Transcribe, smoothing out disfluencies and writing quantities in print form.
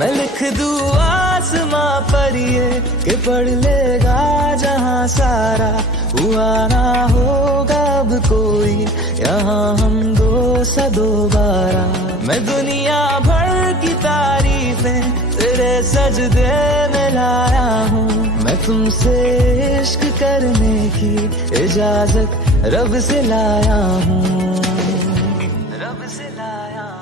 मैं लिख दूँ आसमां पर ये कि पढ़ लेगा जहां सारा, हुआ ना होगा अब कोई यहाँ हम दो सा दोबारा। मैं दुनिया भर की तारीफें तेरे सजदे में लाया हूँ, मैं तुमसे इश्क करने की इजाजत रब से लाया हूँ, रब से लाया हूँ।